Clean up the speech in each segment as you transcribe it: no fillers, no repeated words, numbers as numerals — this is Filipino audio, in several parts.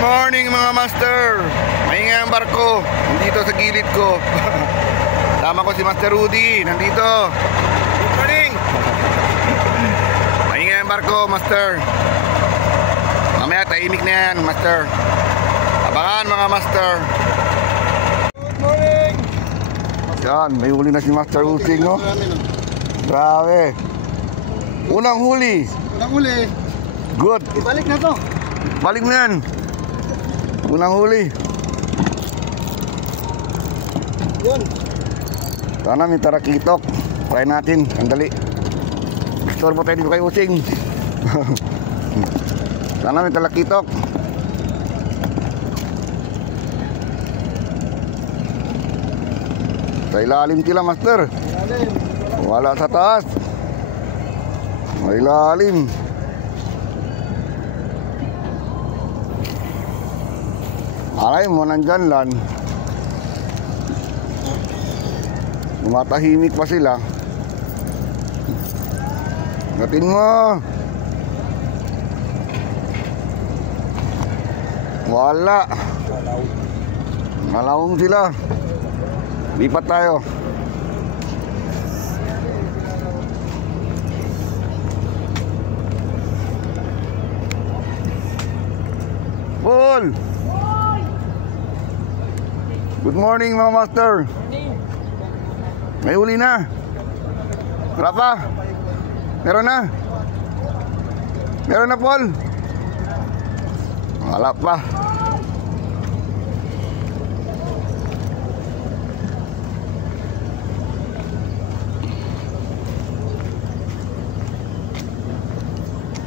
morning mga master. Maingay ang barko nandito sa gilid ko. Tama ko si Master Rudy nandito. Good morning. Maingay ang barko, master. Mamaya tahimik na yan, master. Abangan mga master. Good morning. Yan, may huli na si Master Using, no? Grabe. Unang huli. Unang huli. Good. Ibalik na to. Balik mo yan. Unang huli. Yun. Sana may tarakitok. Try natin. Sandali. Store mo tayo dito kay Using. Sana may tarakitok. Sa ilalim sila, master. Ilalim. Wala sa taas. Sa ilalim. Alay mo, nandyan lang. Tumatahimik pa sila. Gatin mo. Wala. Malawong sila. Lipat tayo. Paul! Good morning mga master. May huli na. Wala pa? Meron na? Meron na, Paul? Wala pa.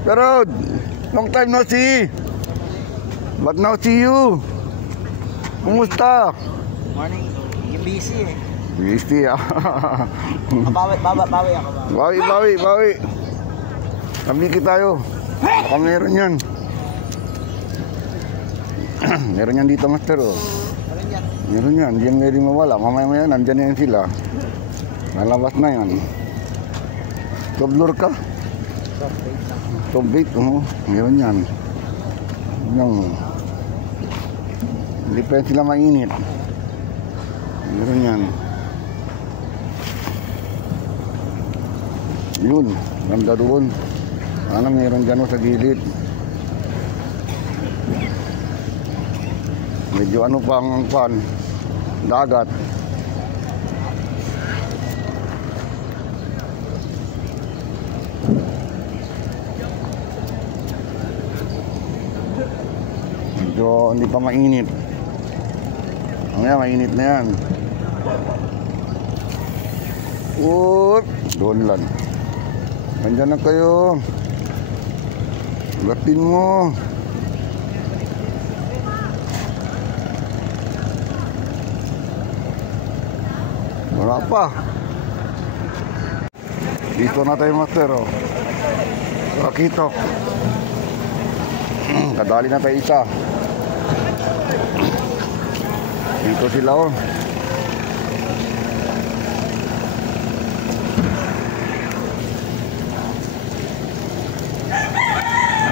Pero long time no see. But now see you. Kumusta? Morning. Yung busy eh. Busy ah. Bawi ako. Bawi. Kamiki tayo. Baka meron yan. Meron yan dito, master, oh. Meron yan. Diyan meron mawala. Mamaya nandyan yan sila. Nalabas na yan. Toblor ka? Top bait, oh. Meron yan. Yung hindi pa sila mainit. Meron yan. Yun, ganda doon. Sana meron dyan sa gilid. Medyo ano pang pan, dagat. Medyo hindi pa mainit. Mamaya mainit na yan. Oop, doon lang. Nandiyan na kayo. Gatin mo. Wala pa. Dito na tayo, master, oh. Rakitok. Kadali na tayo isa. Dito sila, oh.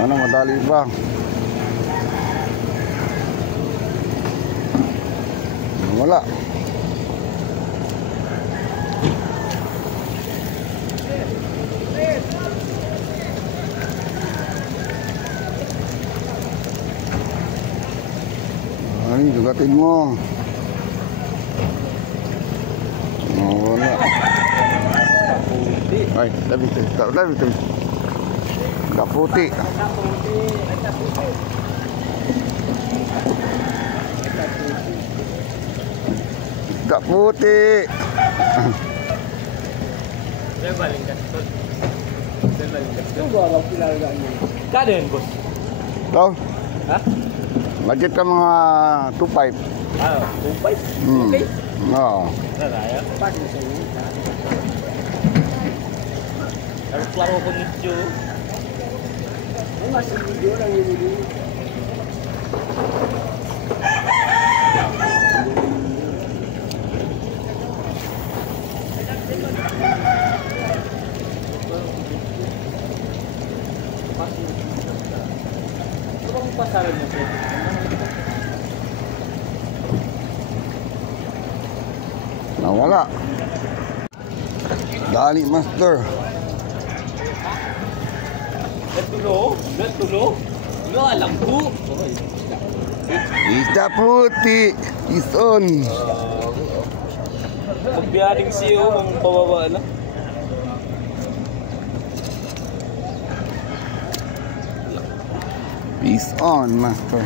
Ano, madali ba? Wala. Ay, dugatin mo. Wala. Ay, tabi. Kaputi. Kaputi. Kaden, bos. Ito? Ha? Budget ka mga 2.5. Ah, 2.5. Okay. Oo. Raya. Pagin sa inyo. Klaro ko nito. Ay, mas video lang yun. Ano bang pasaran mo po? Wala. Dali, master. Tulo. Wala, alam ko. Isda puti. Is on. Pagbiyaring siyo, mga pababa na. Is on, master.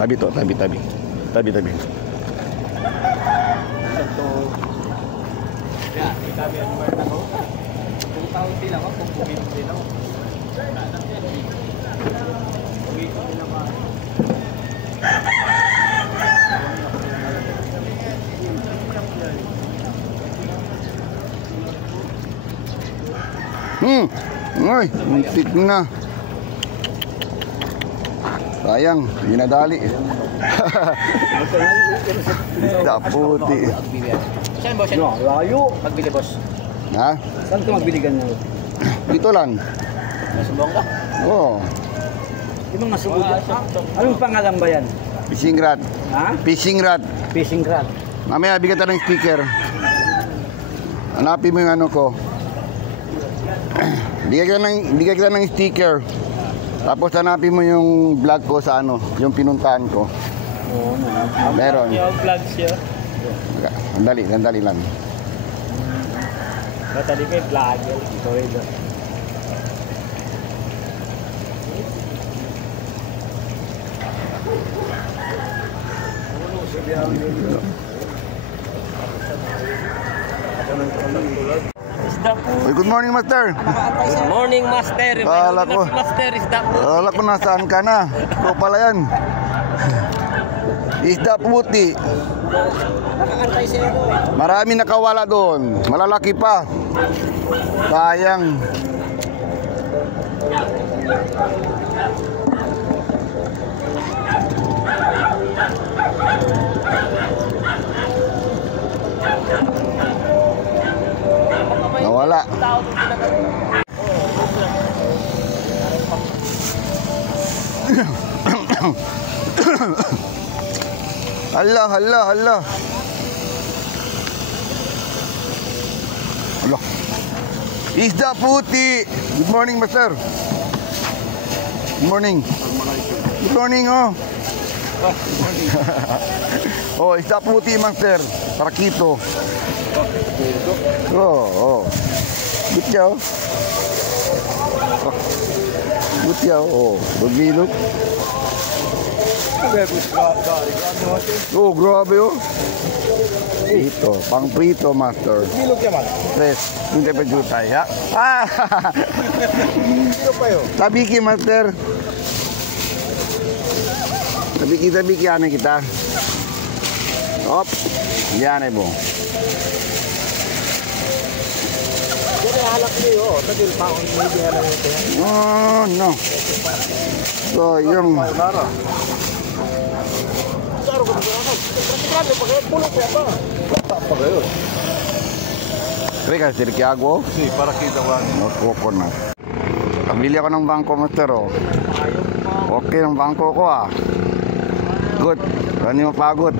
Tabi to, tabi. Ya, kami ang mga tao. Kung tao din ako, kung bumili din ako. Ay, muntik na. Sayang, hindi nadali. Isda puti. Saan boss? No, layo. Magbili boss. Ha? Saan ka magbili ganyan? Dito lang. Nasumbong ka? Oo. Ibang nasugod yan. Anong pangalan ba yan? Fishing rod. Ha? Fishing rod. Fishing rod. Mamaya bigyan tayo ng sticker. Hanapin mo yung ano ko. Bigyan kita ng sticker. Tapos hanapin mo yung vlog ko sa ano, yung pinuntahan ko. Oo, Meron. yung vlog siya. Sandali lang. Tadi may vlog yun. Ito rin. Uy, good morning, master. Good morning, master. Kala ko. Master, isda po. Kala ko nasaan ka na. Ito pala yan. Isda puti. Nakakantay siya ito eh. Marami nakawala doon. Malalaki pa. Sayang. Nawala. Hala. Hala. Isda puti. Good morning, master. Good morning. Good morning, oh. Oh, isda puti, master. Parakito. Oh. Good job. Good job. Oh, maglilok. Oh, grabe, oh. Ito, pang prito, master. Milog yaman. Tres, hindi pa jutay, ha? Ah! Kilo pa yun. Tabiki, master. Tabiki, ano kita? Op, yan ay mo. Yan ay halak niyo. Tagil pa kung hindi halak ito. Oh, no. So, yung... Saro ko dito ako. Grabe, pagpulong ko pa. Bata pa kayo. Rika, sirkiagwo? Si, para kita ba? Coconut. Pabili ako ng bangko, master, oh. Okay ng bangko ko, ah. Good. Hindi mo pagod.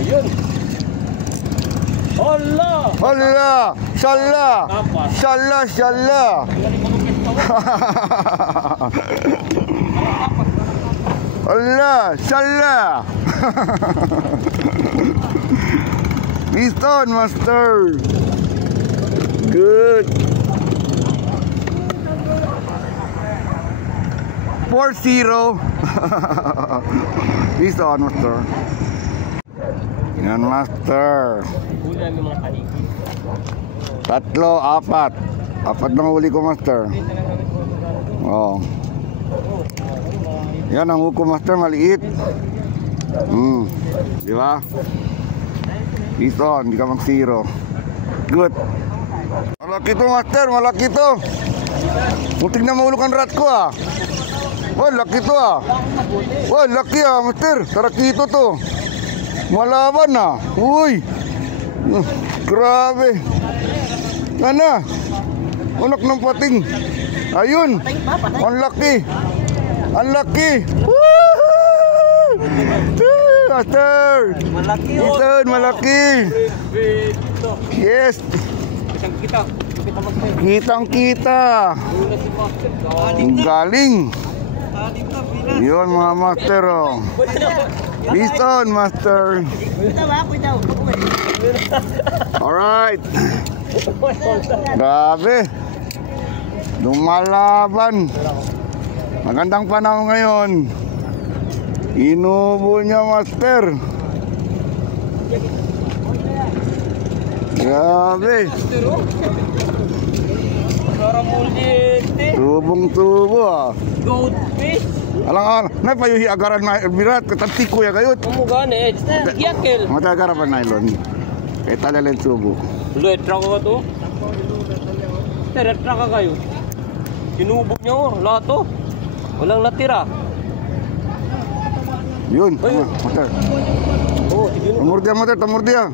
Ayun. Allah! Hala! Shala! Shala! Hala! Shala! Piston, master! Good! 4-0. Piston, master. Yan, master. Ulan ng mga kanigi. 3, 4. 4 na huli ko, master. Oh. Yan ang huko, master, maliit. Di ba? Ison, hindi ka mag-0. Good. Malaki to, master, malaki to. Muntik na mahulog ang rat ko, ah. Oh, laki to, ah. Oh, laki, ah, master. Sarakito to. Malaban, ah. Uy. Grabe. Ano? Unak ng pating. Ayun. Ang laki. Ang laki! Woohoo! Master! Malaki Ethan, malaki! Ito. Yes! Isang kita. Kita master. Kitang-kita! Una si master. Ang galing! Anim na, pila. Yun mga master, oh. Piston, master! Kita ba? Kita. Alright! Grabe! Lumalaban! Magandang panahon ngayon. Inubo niya, master. Grabe. Parang ulit eh. Tubong-tubo ah. Goldfish. Alang na payuhi agaran na birat katantiko ya kayot. Umugan eh. Yakil. Mata agaran pa nylon. Kay talalen tubo. Luet traka ka to. Teret traka kayo. Sinubog niya oh. Lahat to. Walang natira. Yun. Master. Oh, sige no. Tamur dia, master, tamur dia.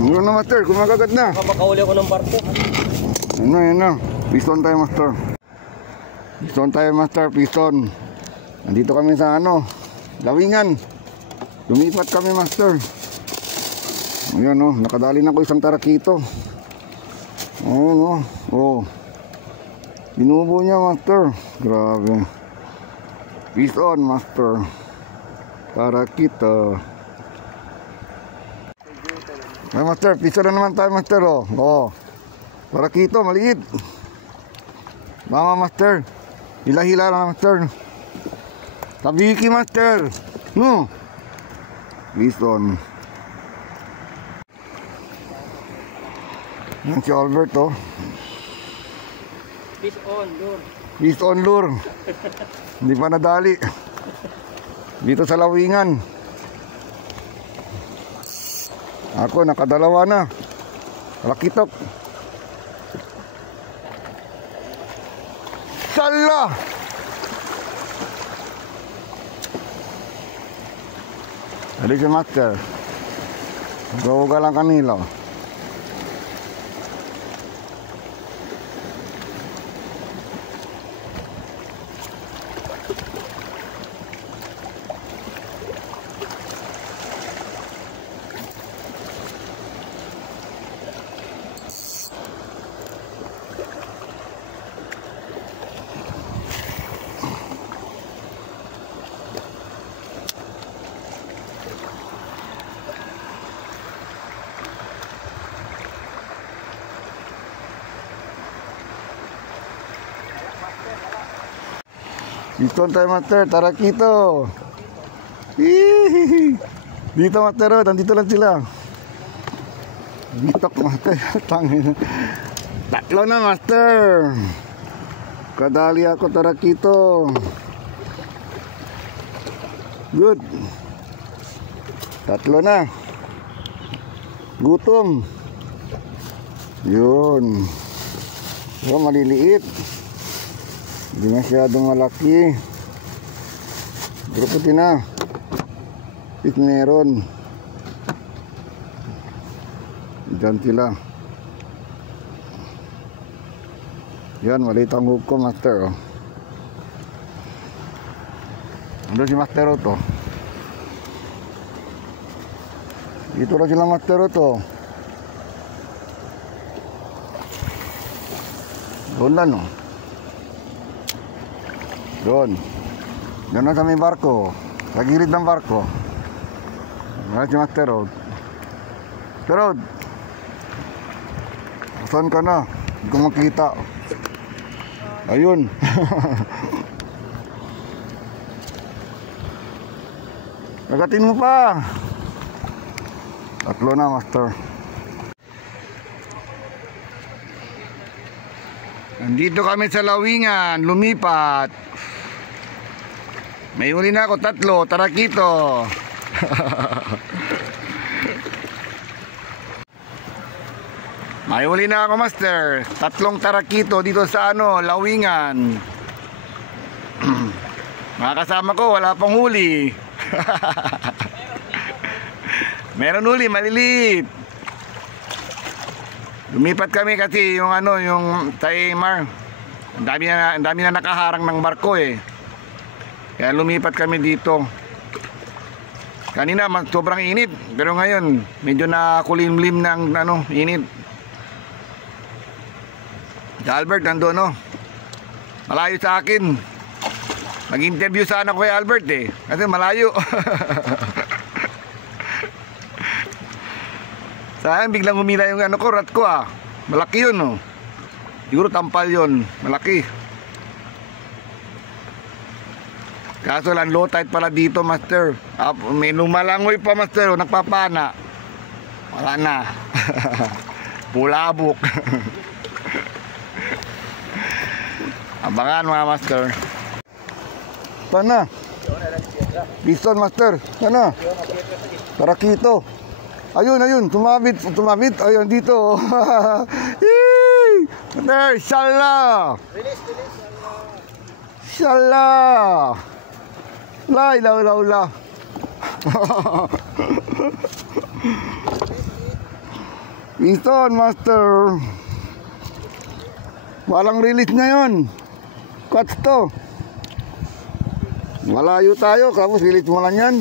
Yun na, master, kumakagat na. Makakauli ako ng barko. Yan na. Piston tayo, master. Piston tayo, master, piston. Nandito kami sa Lawingan. Lumipat kami, master. Ayan, nakadali na ko isang tarakito. Ayan, Binubo niya, master. Grabe. Piston, master. Tarakito. Ay, master, piston na naman tayo, master, Tarakito, maliit. Mama, master. Hila-hila lang, master. Tabiki, master. No. Piston. Yan si Albert, Fish on, lure. Piston lure. Hindi pa nadali. Dito sa Lawingan. Ako, nakadalawa na. Lakitok. Sala! Jadi si master. Gawa lang kanila. Piston tayo, master. Tarakito. Hihihi. Dito, master. Nandito lang sila. Dito, master. Tangin. Tatlo na, master. Kadali ako, tarakito. Good. Tatlo na. Gutom. Yun. Maliliit. Hindi masyadong malaki. Pero puti na. It meron. Diyan sila. Yan, maliit ang hook ko, master. Ano si master to? Dito lang sila, master to. Doon lang, Doon. Doon na sa may barko. Sa gilid ng barko. Wala si Master Rod. Master Rod. Saan ka na? Hindi ko makita. Ayun. Nagatin mo pa. Tatlo na, Master. Nandito kami sa Lawingan. Lumipat. May uli na ako, tatlo, tarakito. May uli na ako, master. Tatlong tarakito dito sa Lawingan. Mga kasama ko, wala pang huli. Meron huli, maliliit. Lumipat kami kasi yung yung timer. Ang dami na nakaharang ng barko eh. Kaya lumipat kami dito. Kanina sobrang init, pero ngayon medyo nakulimlim ng init. Si Albert nandoon, no? Malayo sa akin. Mag-interview sana ko kay Albert eh, kasi malayo. Sayang biglang humila yung rat ko ah. Malaki yun, no? Siguro tampal yun, malaki. Kaso lang low tide pala dito, master. May lumalangoy pa, master, nagpapana. Wala na. Pulabok. Abangan mga master. Sana. Piston, master. Sana. Tarakito. Ayun, tumabit. Ayun, dito. Master, inshallah. Inshallah. La ilaha illallah. Piston, master. Walang release ngayon. Cuts to. Malayo tayo, tapos release mo lang yan.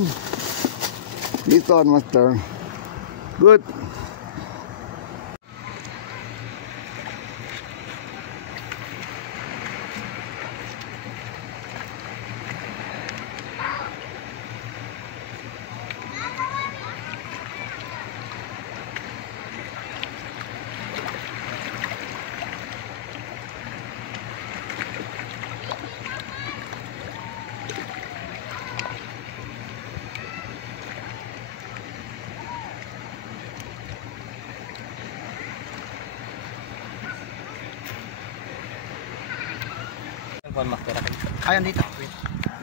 Piston, master. Good. Ayan dito.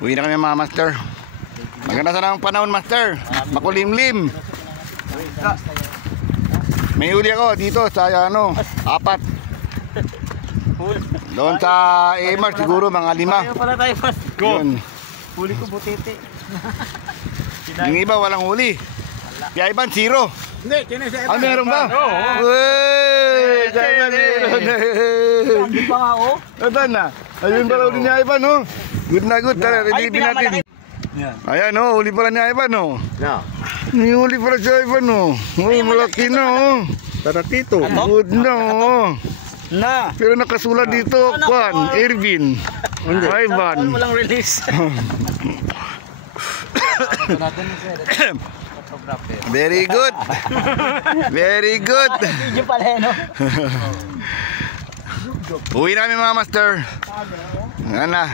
Uwi na kami mga master. Maganda sana ang panahon, master. Makulimlim. May huli ako dito sa 4. Doon sa AMR siguro mga 5. Ayaw pala tayo, mas. Yun. Huli ko butete. Yung iba walang huli. Kaya iban 0. Hindi, kinesa. Ah, meron ba? Oo. Uy! Kaya meron. Hindi pa nga ako. Ito na. Ayun pala huli niya Ivan, no? Good na good. Tara, relivin natin. Ayan, no? Huli pala niya Ivan, no? No. May huli pala siya Ivan, no? Oh, malaki na, oh. Taratito. Good na, oh. Na. Pero nakasulat dito, Juan, Irvin. Ivan. Walang release. Very good. Very good. Video pala no. Uwi namin mga master. Yan na.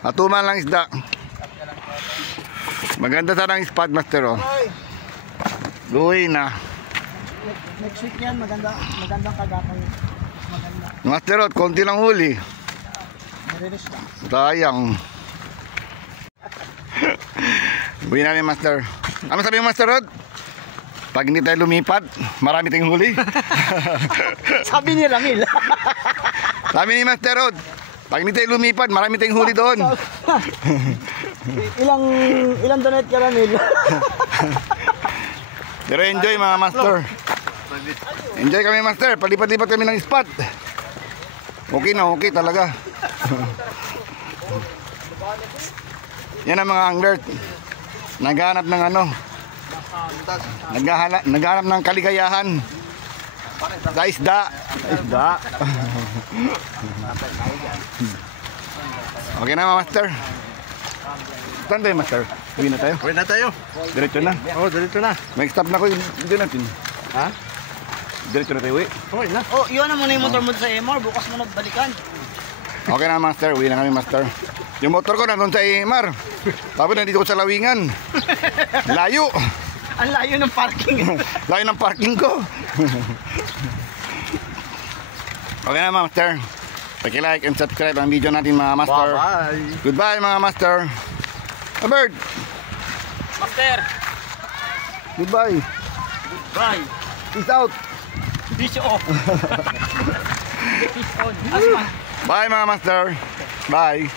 Matuman lang isda. Maganda sana ang spot, master, oh. Uwi na. Next week yan, magandang kagakay. Maganda. Master, oh, konti lang huli. Release na. Sayang. Uwi namin, master. Ano sabi mo, Master Rod? Pag hindi tayo lumipat, marami tayong huli. Sabi ni Ramil. Sabi ni Master Rod, pag hindi tayo lumipat, marami tayong huli doon. Ilang donate ka, Ramil? Pero enjoy mga master. Enjoy kami, master. Palipat-lipat kami ng spot. Okay na, okay talaga. Yan ang mga angler. Naghanap ng naghanap ng kaligayahan sa isda. Okay na mga master. Saan tayo, master? Uwi na tayo? Uwi na tayo. Diretso na? Oo, dito na. May stop na ko doon natin. Ha? Diretso na tayo, uwi. Uwi na. Oh, iwan na muna yung motor mo sa MR. Bukas mo nagbalikan. Okay na, master. Uwi na kami, master. Yung motor ko nandun sa AMR. Tapos nandito ko sa Lawingan. Layo. Ang layo ng parking. Layo ng parking ko. Okay na, master. Paki-like and subscribe ang video natin, mga master. Bye-bye. Goodbye, mga master. Albert. Master. Goodbye. Bye. Peace out. Fish off. Fish on. Bye, mga master. Bye.